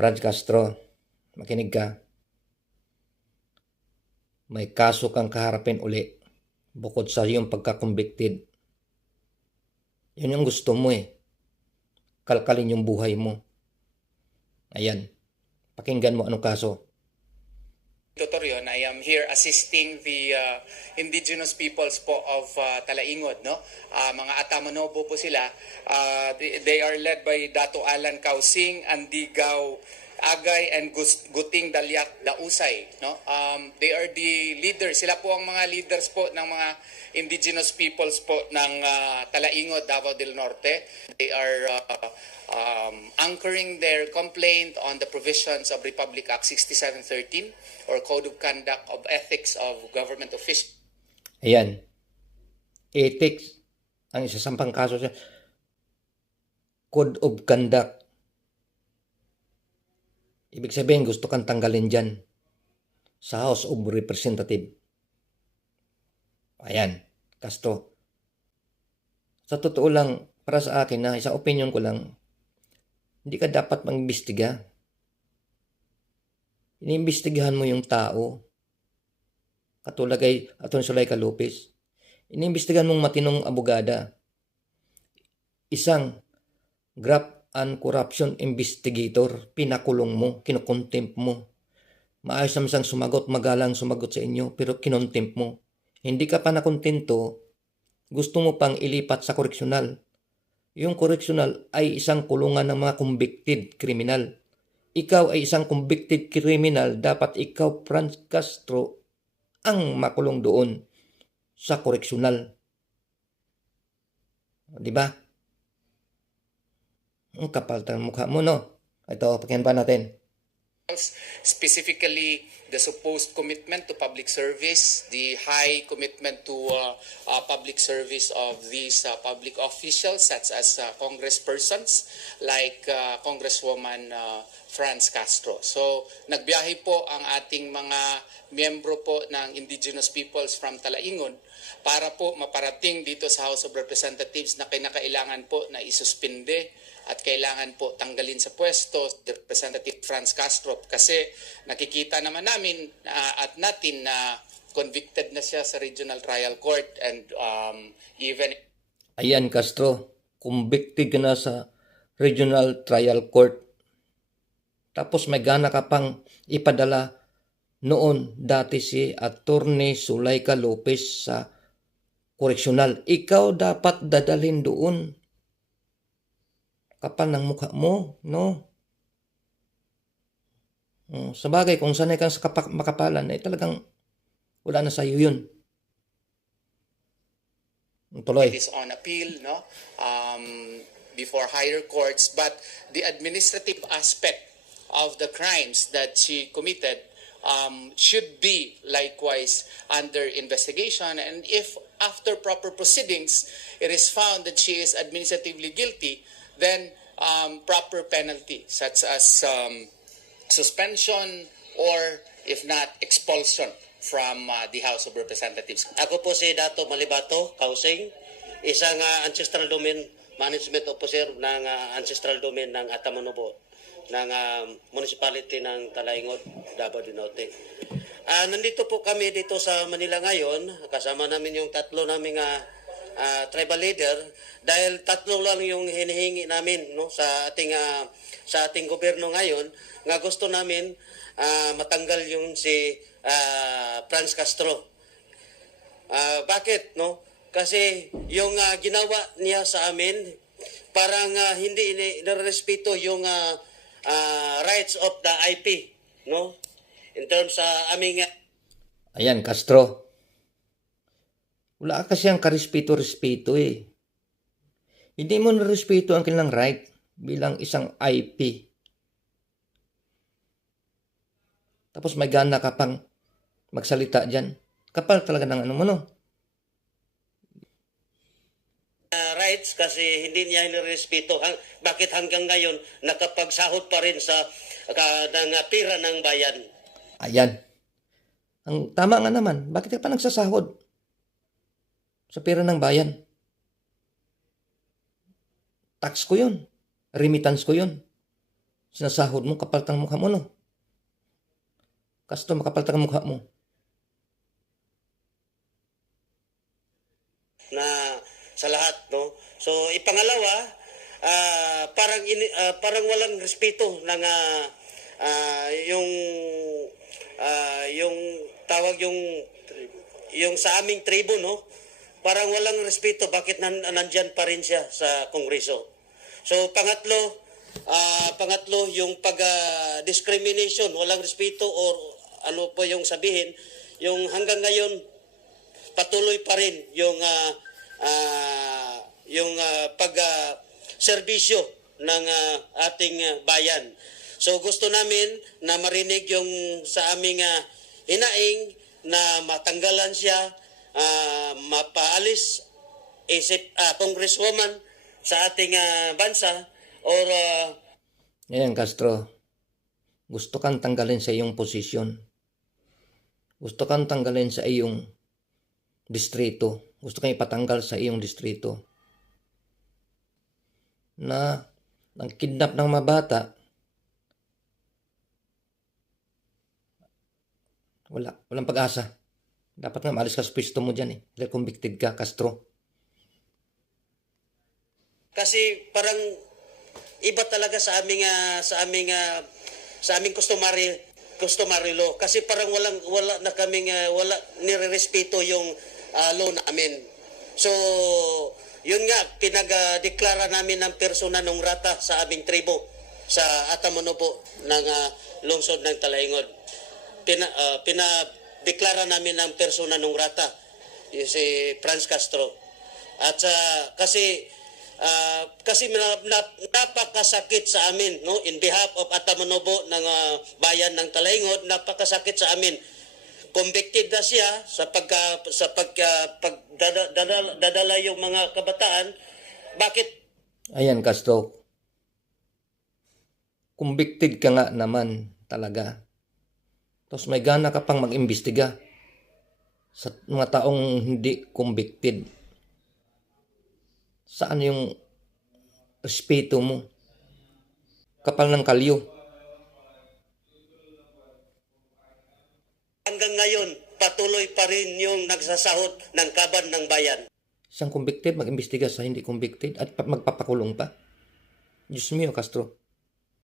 Franz Castro, makinig ka. May kaso kang kaharapin uli bukod sa iyong pagka-convicted. Yun yung gusto mo eh. Kalkalin yung buhay mo. Ayan. Pakinggan mo anong kaso. Tutorion, I am here assisting the indigenous peoples po of Talaingod, no? Mga Atamanobo po sila. They are led by Dato Alan Kausing, Andigaw Agay, and Guting Dalyak Dausay, no? They are the leaders. Sila po ang mga leaders po ng mga indigenous peoples po ng Talaingod, Davao del Norte. They are anchoring their complaint on the provisions of Republic Act 6713 or Code of Conduct of Ethics of Government Officials. Ayan. Ethics. Ang isasampang kaso siya. Code of Conduct. Ibig sabihin, gusto kang tanggalin dyan sa House of Representatives. Ayan, Castro. Sa totoo lang, para sa akin na, sa opinion ko lang, hindi ka dapat mag-imbestiga. Iniimbestigahan mo yung tao. Katulad kay Atty. Zuleika Lopez. Iniimbestigahan mong matinong abogada. Isang graft and corruption investigator, pinakulong mo, kinukontempt mo. Maayos naman siyang sumagot, magalang sumagot sa inyo, pero kinontempt mo. Hindi ka pa nakontento, gusto mo pang ilipat sa koreksyonal. Yung koreksyonal ay isang kulungan ng mga convicted criminal. Ikaw ay isang convicted criminal, dapat ikaw, Franz Castro, ang makulong doon sa koreksyonal. Diba? Ang kapal ng mukha mo, no? Ito, pakinggan pa natin. Specifically, the supposed commitment to public service, the high commitment to public service of these public officials, such as congresspersons like Congresswoman Franz Castro. So, nagbiyahe po ang ating mga miyembro po ng indigenous peoples from Talaingod para po maparating dito sa House of Representatives na kinakailangan po na isuspinde at kailangan po tanggalin sa pwesto Representative Franz Castro kasi nakikita naman namin at natin na convicted na siya sa Regional Trial Court and even... Ayan, Castro, convicted ka na sa Regional Trial Court. Tapos may gana ka pang ipadala noon dati si Atty. Zuleika Lopez sa koreksyonal. Ikaw dapat dadalhin doon. Kapal ng mukha mo, no? Sa bagay, kung sanay kang sa makapalan, eh talagang wala na sa'yo yun. Tuloy. It is on appeal, no? Before higher courts, but the administrative aspect of the crimes that she committed should be likewise under investigation, and if after proper proceedings it is found that she is administratively guilty, then proper penalty such as suspension or if not expulsion from the House of Representatives. Ako po si Dato Malibato Kausing, isang ancestral domain management officer ng ancestral domain ng Atamanobo ng municipality ng Talaingod, Davao del Norte. Nandito po kami dito sa Manila ngayon, kasama namin yung tatlo naming tribal leader dahil tatlo lang yung hinihingi namin, no, sa ating gobyerno ngayon nga gusto namin matanggal yung si Franz Castro. Bakit, no? Kasi yung ginawa niya sa amin parang hindi nirespeto yung rights of the IP, no? In terms sa aming Ayan, Castro. Wala kasi ang karespeto-respeto eh. Hindi mo narespeto ang kanilang right bilang isang IP. Tapos may gana ka pang magsalita dyan. Kapal talaga ng ano mo, no? rights kasi hindi niya nirespeto. Bakit hanggang ngayon nakapagsahod pa rin sa ng pira ng bayan? Ayan. Ang tama nga naman, bakit ka pa nagsasahod sa pera ng bayan? Tax ko yun. Remittance ko yun. Sinasahod mo, kapaltang mukha mo, no? Castro, makapaltang ang mukha mo. Na sa lahat, no? So ipangalawa, parang walang respeto ng yung tawag yung sa aming tribo, no? Parang walang respeto, bakit nandyan pa rin siya sa Kongreso. So pangatlo yung discrimination, walang respeto, or ano po yung sabihin, yung hanggang ngayon patuloy pa rin yung serbisyo ng ating bayan. So gusto namin na marinig yung sa aming hinaing na matanggalan siya, mapaalis congresswoman sa ating bansa, or Ngayon, Castro, gusto kang tanggalin sa iyong posisyon. Gusto kang tanggalin sa iyong distrito. Gusto kang ipatanggal sa iyong distrito. Na ang kidnap ng mga bata, walang pag-asa. Dapat nga maalis ka sa pwesto mo dyan eh. Dahil convicted ka, Castro. kasi parang iba talaga sa aming customary law, kasi parang wala na kaming wala nirerespeto yung law namin. So yun nga, pinag-deklara namin ng persona non grata sa aming tribo sa Atamonobo ng lungsod ng Talaingod. Pinadeklara namin ng persona non grata si Franz Castro. At kasi napakasakit sa amin, no, in behalf of Atamonobo ng bayan ng Talaingod, napakasakit sa amin. Convicted na siya sa pagdadala yung mga kabataan. Bakit? Ayan, Castro. Convicted ka nga naman talaga. Tapos may gana ka pang mag-imbestiga sa mga taong hindi convicted. Saan yung respeto mo? Kapal ng kalyo. Hanggang ngayon, patuloy pa rin yung nagsasahod ng kaban ng bayan. Isang convicted mag-imbestiga sa hindi convicted at magpapakulong pa. Diyos mio, Castro.